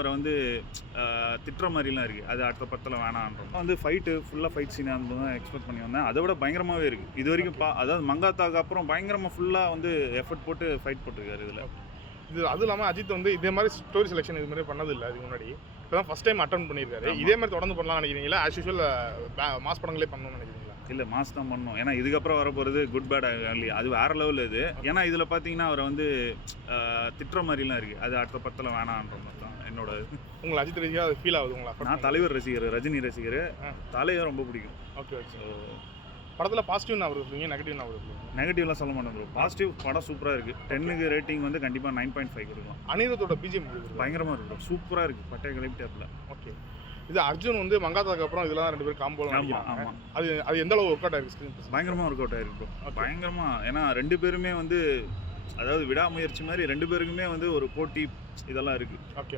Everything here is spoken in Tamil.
அவரை வந்து திட்டுற மாதிரிலாம் இருக்குது. அது அடுத்த படத்தில் வேணான்றோம். வந்து ஃபுல்லாக ஃபைட் சீனாக இருந்தது தான் எக்ஸ்பெக்ட் பண்ணி வந்தேன். அதை விட பயங்கரமாகவே இருக்குது. இது வரைக்கும் அதாவது மங்காத்தாக்கு அப்புறம் பயங்கரமாக ஃபுல்லாக வந்து எஃபர்ட் போட்டு ஃபைட் போட்டிருக்காரு இதில். இது அதுவும் இல்லாமல் அஜித் வந்து இதே மாதிரி ஸ்டோரி செலெக்ஷன் இது மாதிரி பண்ணதில்லை. அதுக்கு முன்னாடி இப்போ தான் ஃபஸ்ட் டைம் அட்டன் பண்ணியிருக்காரு. இதே மாதிரி தொடர்ந்து பண்ணலாம்னு நினைக்கிறீங்களா? ஆஸ் யூஷுவல் மாஸ் படங்களே பண்ணணும்னு நினைக்கிறீங்களா? இல்லை, மாஸ் தான் பண்ணணும். ஏன்னா இதுக்கப்புறம் வர போகிறது குட் பேட் அது வேறு லெவலில் இது. ஏன்னா இதில் பார்த்தீங்கன்னா அவரை வந்து திட்டுற மாதிரிலாம் இருக்குது. அது அடுத்த படத்தில் வேணான்ற மாதிரி தான் என்னோட. உங்களை அஜித் ரசிகா அது ஃபீல் ஆகுது உங்களை? நான் தலைவர் ரசிகர், ரஜினி ரசிகர். தலையை ரொம்ப பிடிக்கும். Okay okay. ஸோ படத்தில் பாசிட்டிவ் நான் சொல்லுவீங்க, நெகட்டிவ் நான் சொல்லுவீங்க? நெகட்டிவ்லாம் சொல்ல மாட்டேன் ப்ரோ. பாசிட்டிவ் படம் சூப்பராக இருக்குது. 10க்கு ரேட்டிங் வந்து கண்டிப்பாக 9.5 கொடுக்கலாம். அனிருத்தோட பிஜிஎம் பயங்கரமாக இருக்கும், சூப்பராக இருக்குது. பட்டைய கிளம்பி டேப்பில். ஓகே. இது அர்ஜுன் வந்து மங்காத்தாக்கு அப்புறம் இதெல்லாம் 2 பேரும் காம்போல. ஆமாம். அது எந்த அளவு ஒர்க் அவுட் ஆயிருக்கு? ஸ்க்ரீன் பயங்கரமாக ஒர்க் அவுட் ஆயிருக்கு ப்ரோ. பயங்கரமாக. ஏன்னா 2 பேருமே வந்து அதாவது விடாமுயற்சி மாதிரி 2 பேருக்குமே வந்து ஒரு போட்டி இதெல்லாம் இருக்குது. ஓகே.